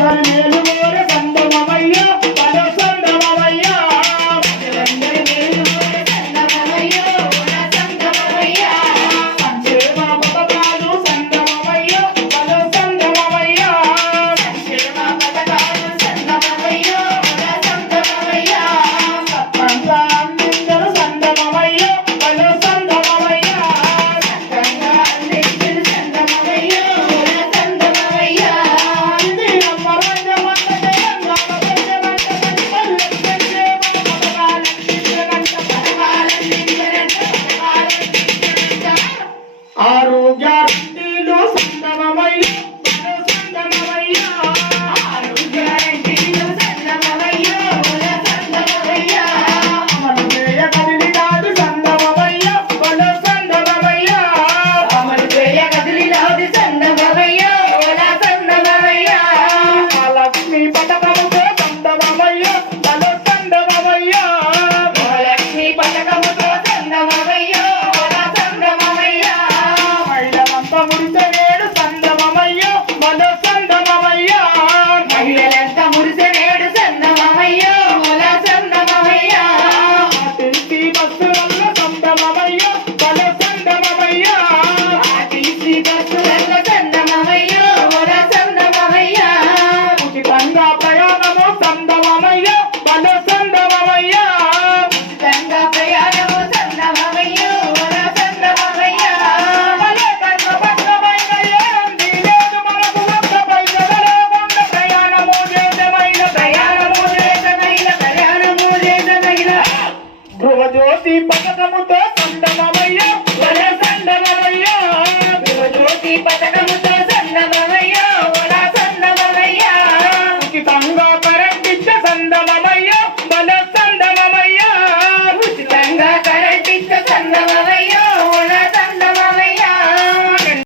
I'm in the water. ధ్రువజ్యోతి పథకముతో సందమయ్య